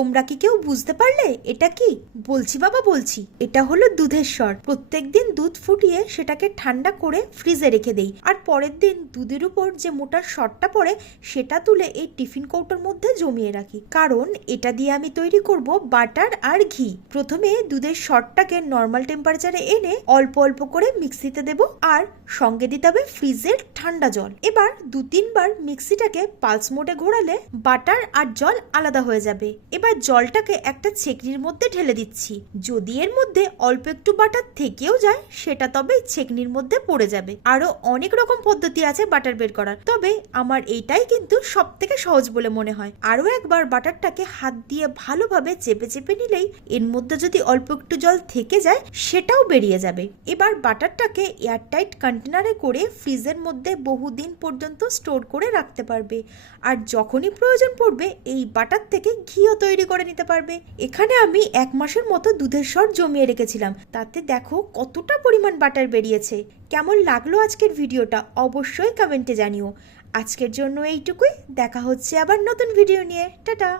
তোমরা কি কেউ বুঝতে পারলে এটা কি? বলছি বাবা বলছি, এটা হলো দুধের সর। প্রত্যেকদিন দুধ ফুটিয়ে সেটাকে ঠান্ডা করে ফ্রিজে রেখে দেই, আর পরের দিন দুধের উপর যে মোটা সরটা পড়ে সেটা তুলে এই টিফিন কৌটোর মধ্যে জমিয়ে রাখি, কারণ এটা দিয়ে আমি তৈরি করব বাটার আর ঘি। প্রথমে দুধের সরটাকে নর্মাল টেম্পারেচারে এনে অল্প অল্প করে মিক্সিতে দেব, আর সঙ্গে দিতে হবে ফ্রিজের ঠান্ডা জল। এবার 2-3 বার মিক্সিটাকে পালস মোডে ঘোরালে বাটার আর জল আলাদা হয়ে যাবে। এবার জলটাকে একটা ছেঁকনির মধ্যে ঢেলে দিচ্ছি। যদি এর মধ্যে অল্প একটু বাটার থেকেও যায় সেটা তবে ছেঁকনির মধ্যে পড়ে যাবে। আরো অনেক রকম পদ্ধতি আছে বাটার বের করার, তবে আমার এইটাই কিন্তু সব থেকে সহজ বলে মনে হয়। আরো একবার বাটারটাকে হাত দিয়ে ভালোভাবে চেপে চেপে নিলেই এর মধ্যে যদি অল্প একটু জল থেকে যায় সেটাও বেরিয়ে যাবে। এবার বাটারটাকে এয়ারটাইট কন্টেনারে করে ফ্রিজের মধ্যে বহুদিন পর্যন্ত স্টোর করে রাখতে পারবে, আর যখনই প্রয়োজন পড়বে এই বাটার থেকে ঘিও তৈরি করে নিতে পারবে। এখানে আমি 1 মাসের মতো দুধের সর জমিয়ে রেখেছিলাম, তাতে দেখো কতটা পরিমাণ বাটার বেরিয়েছে। কেমন লাগলো আজকের ভিডিওটা অবশ্যই কমেন্টে জানিও। আজকের জন্য এইটুকুই, দেখা হচ্ছে আবার নতুন ভিডিও নিয়ে। টাটা।